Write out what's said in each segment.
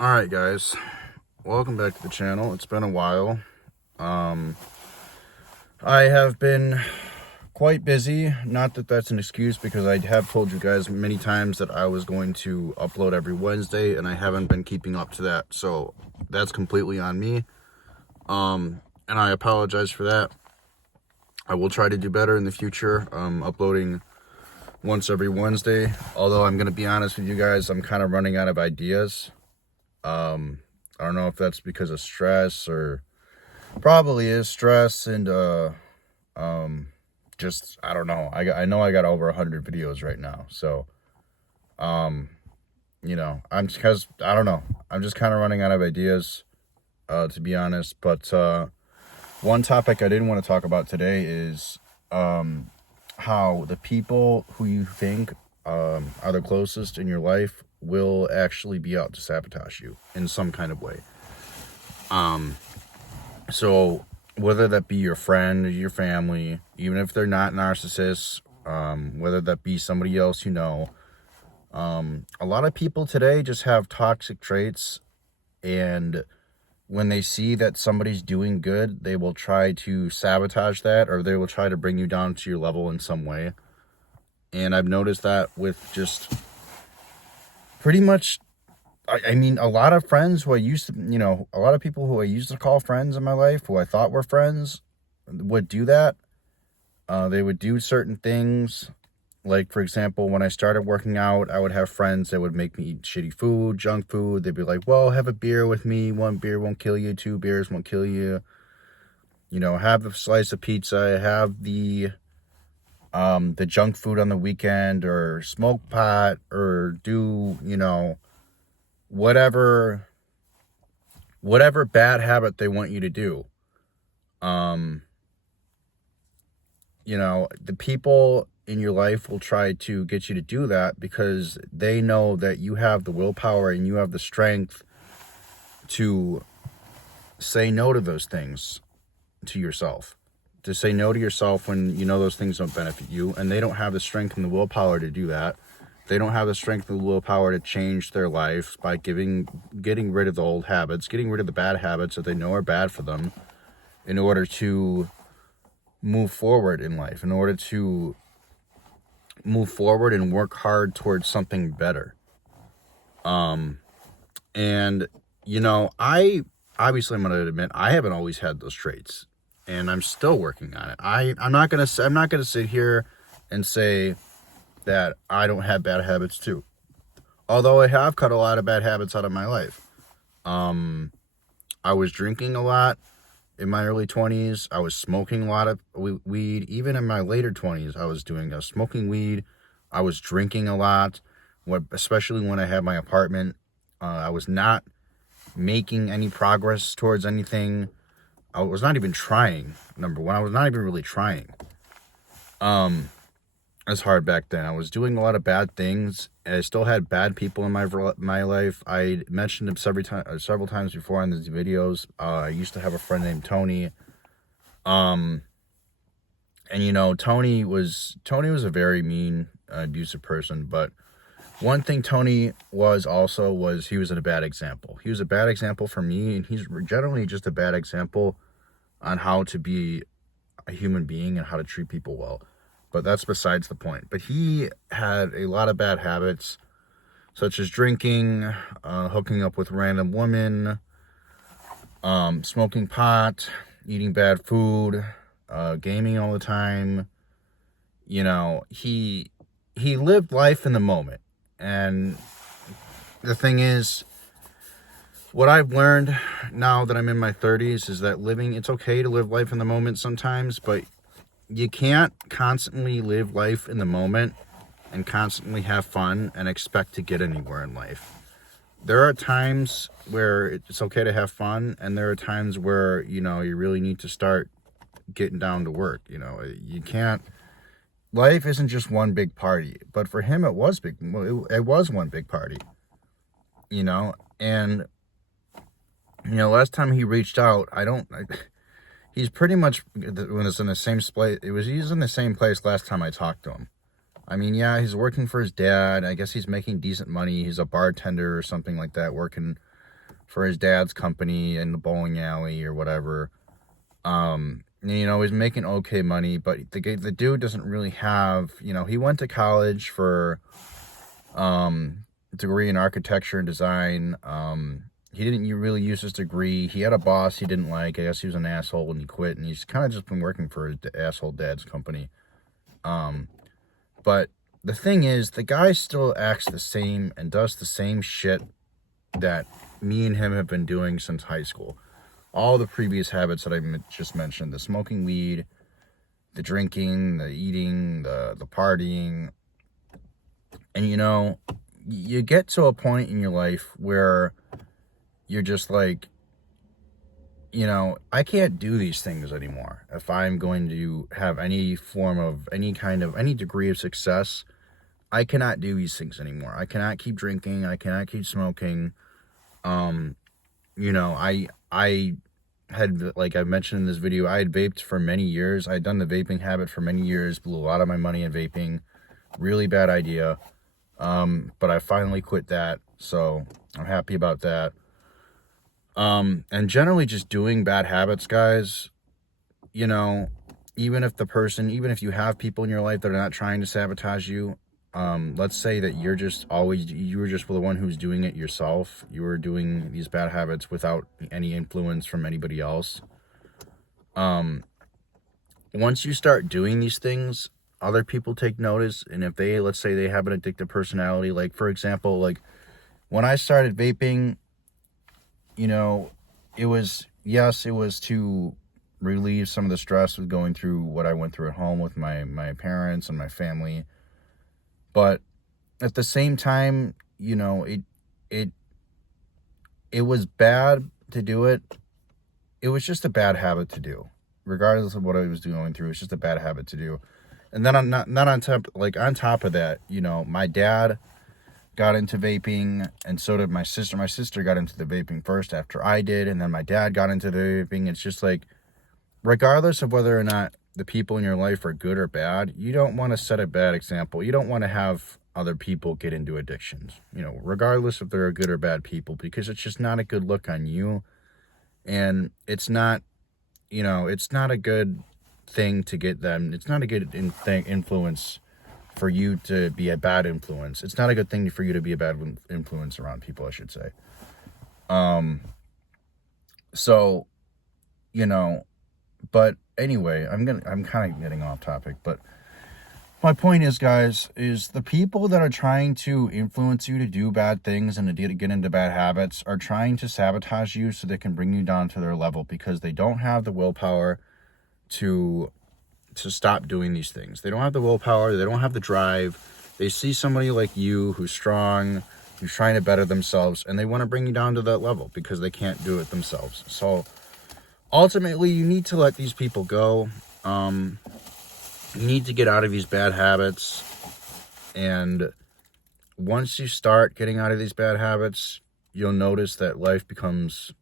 Alright guys, welcome back to the channel. It's been a while. Um, I have been quite busy. Not that that's an excuse, because I have told you guys many times that I was going to upload every Wednesday, and I haven't been keeping up to that. So that's completely on me. And I apologize for that. I will try to do better in the future, uploading once every Wednesday. Although I'm going to be honest with you guys, I'm kind of running out of ideas. I don't know if that's because of stress, or probably is stress, and just I don't know. I know I got over 100 videos right now, so I'm because I don't know. I'm just kind of running out of ideas, to be honest. But one topic I didn't want to talk about today is how the people who you think are the closest in your life will actually be out to sabotage you in some kind of way. So whether that be your friend or your family, even if they're not narcissists, whether that be somebody else a lot of people today just have toxic traits, and when they see that somebody's doing good, they will try to sabotage that, or they will try to bring you down to your level in some way. And I've noticed that with just pretty much, I mean, a lot of friends who I used to, a lot of people who I used to call friends in my life, who I thought were friends, would do that. They would do certain things. Like, for example, when I started working out, I would have friends that would make me eat shitty food, junk food. They'd be like, well, have a beer with me. 1 beer won't kill you. 2 beers won't kill you. Have a slice of pizza. Have the junk food on the weekend, or smoke pot, or do, whatever bad habit they want you to do. The people in your life will try to get you to do that because they know that you have the willpower and you have the strength to say no to those things to yourself. To say no to yourself when you know those things don't benefit you, and they don't have the strength and the willpower to do that. They don't have the strength and the willpower to change their life by getting rid of the old habits, getting rid of the bad habits that they know are bad for them, in order to move forward in life, in order to move forward and work hard towards something better. And I obviously, I'm going to admit, I haven't always had those traits, and I'm still working on it. I'm not going to sit here and say that I don't have bad habits too. Although I have cut a lot of bad habits out of my life. I was drinking a lot in my early 20s. I was smoking a lot of weed. Even in my later 20s, I was smoking weed. I was drinking a lot, especially when I had my apartment. I was not making any progress towards anything. I was not even trying. Number one, I was not even really trying. It's hard back then. I was doing a lot of bad things. I still had bad people in my life. I mentioned him several times before in these videos. I used to have a friend named Tony. And Tony was a very mean, abusive person. But one thing Tony was he was a bad example. He was a bad example for me, and he's generally just a bad example on how to be a human being and how to treat people well. But that's besides the point. But he had a lot of bad habits, such as drinking, hooking up with random women, smoking pot, eating bad food, gaming all the time. He lived life in the moment. And the thing is, what I've learned now that I'm in my 30s is that it's okay to live life in the moment sometimes, but you can't constantly live life in the moment and constantly have fun and expect to get anywhere in life. There are times where it's okay to have fun, and there are times where, you really need to start getting down to work. You can't, life isn't just one big party, but for him it was big. It was one big party, and, last time he reached out, he's pretty much, when it's in the same place, he's in the same place last time I talked to him. I mean, yeah, he's working for his dad. I guess he's making decent money. He's a bartender or something like that, working for his dad's company in the bowling alley or whatever. You know, he's making okay money, but the dude doesn't really have, you know, he went to college for a degree in architecture and design. He didn't really use his degree. He had a boss he didn't like. I guess he was an asshole and he quit, and he's kind of just been working for his asshole dad's company. But the thing is, the guy still acts the same and does the same shit that me and him have been doing since high school. All the previous habits that I just mentioned, the smoking weed, the drinking, the eating, the partying. And, you know, you get to a point in your life where you're just like, you know, I can't do these things anymore. If I'm going to have any form of any degree of success, I cannot do these things anymore. I cannot keep drinking. I cannot keep smoking. You know, I had, like I mentioned in this video, I had vaped for many years. I had done the vaping habit for many years, blew a lot of my money in vaping. Really bad idea. But I finally quit that, so I'm happy about that. And generally just doing bad habits, guys, you know, even if you have people in your life that are not trying to sabotage you, let's say that you were just the one who's doing it yourself. You were doing these bad habits without any influence from anybody else. Once you start doing these things, other people take notice. And if let's say they have an addictive personality, like for example, like when I started vaping, you know, it was to relieve some of the stress of going through what I went through at home with my parents and my family. But at the same time, you know, it was bad to do it. It was just a bad habit to do. Regardless of what I was going through, it's just a bad habit to do. And then on top of that, you know, my dad got into vaping, and so did my sister. My sister got into the vaping first after I did, and then my dad got into the vaping. It's just like, regardless of whether or not the people in your life are good or bad, you don't want to set a bad example. You don't want to have other people get into addictions, you know, regardless if they're good or bad people, because it's just not a good look on you. And it's not, you know, it's not a good thing to get them. It's not a good influence for you to be a bad influence. It's not a good thing for you to be a bad influence around people, I should say. So, you know, but anyway, I'm kind of getting off topic, but my point is, guys, is the people that are trying to influence you to do bad things and to get into bad habits are trying to sabotage you so they can bring you down to their level, because they don't have the willpower to stop doing these things. They don't have the willpower. They don't have the drive. They see somebody like you who's strong, who's trying to better themselves, and they want to bring you down to that level because they can't do it themselves. So ultimately, you need to let these people go. You need to get out of these bad habits. And once you start getting out of these bad habits, you'll notice that life becomes,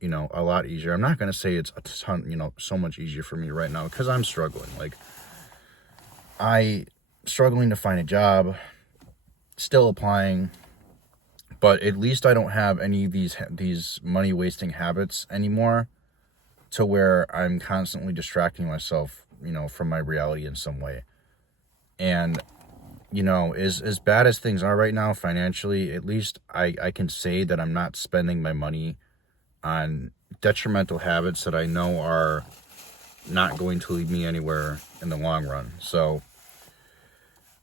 you know, a lot easier. I'm not going to say it's a ton, you know, so much easier for me right now, because I'm struggling. Like, struggling to find a job, still applying, but at least I don't have any of these money wasting habits anymore, to where I'm constantly distracting myself, you know, from my reality in some way. And, you know, as bad as things are right now financially, at least I can say that I'm not spending my money on detrimental habits that I know are not going to lead me anywhere in the long run. So,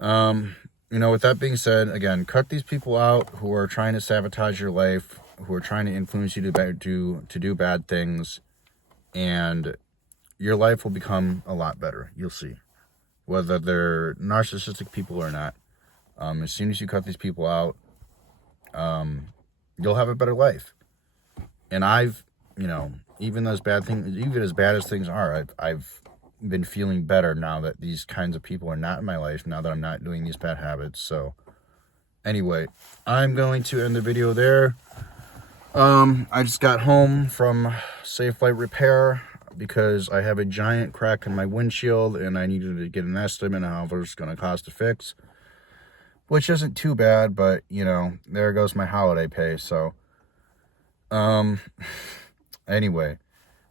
you know, with that being said, again, cut these people out who are trying to sabotage your life, who are trying to influence you to do bad things, and your life will become a lot better. You'll see, whether they're narcissistic people or not. As soon as you cut these people out, you'll have a better life. And you know, even as bad as things are, I've been feeling better now that these kinds of people are not in my life, now that I'm not doing these bad habits. So anyway, I'm going to end the video there. I just got home from Safe Light Repair because I have a giant crack in my windshield and I needed to get an estimate on how much it's going to cost to fix, which isn't too bad, but, you know, there goes my holiday pay. So Anyway,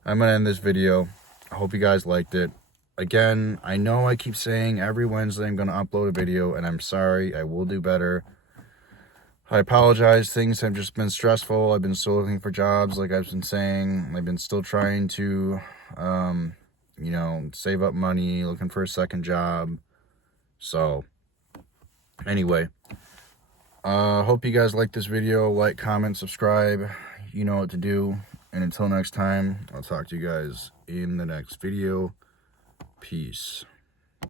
I'm gonna end this video. I hope you guys liked it. Again, I know I keep saying every Wednesday I'm gonna upload a video, and I'm sorry. I will do better. I apologize. Things have just been stressful. I've been still looking for jobs, like I've been saying. I've been still trying to, you know, save up money, looking for a second job. So, anyway, hope you guys like this video. Like, comment, subscribe. You know what to do. And until next time, I'll talk to you guys in the next video. Peace.